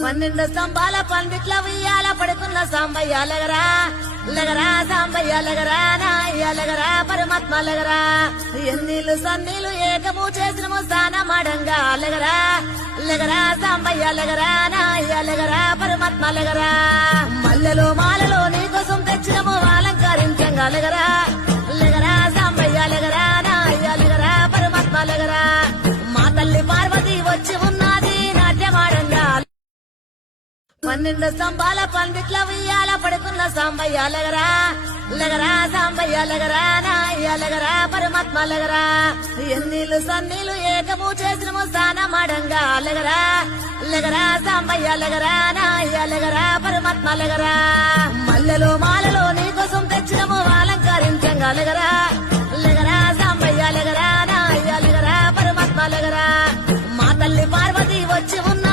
12 స్తంభాల పందిట్ల ఉయ్యాల పడుకున్న సాంబయ్య లగరా లగరా సాంబయ్య లగరా నాయ్య లగరా పరమాత్మ లగరా ఎన్నీళ్ళు సన్నీళ్ళు ఏకము చేసినము స్నానమాడంగా లగరా లగరా సాంబయ్య లగరా నాయ్య లగరా పరమాత్మ లగరా మల్లెలో మాలలో నీకోసం తెచ్చినము అలంకరించంగా లగరా లగరా సాంబయ్య లగరా నాయ్య లగరా పరమాత్మ లగరా మా తల్లి పార్వతి వచ్చి ఉన్నది నాట్యమాడంగా 12 స్తంభాల పందిట్ల ఉయ్యాల పడుకున్న సాంబయ్య లగరా లగరా సాంబయ్య లగరా నాయ్య లగరా పరమాత్మ లగరా ఎన్నీళ్ళు సన్నీళ్ళు ఏకము చేసినము స్నానమాడంగా లగరా లగరా సాంబయ్య లగరా నాయ్య లగరా పరమాత్మ లగరా మల్లెలో మాలలో నీకోసం తెచ్చినము అలంకరించంగా లగరా లగరా సాంబయ్య లగరా నాయ్య లగరా పరమాత్మ లగరా మా తల్లి పార్వతి వచ్చి ఉన్న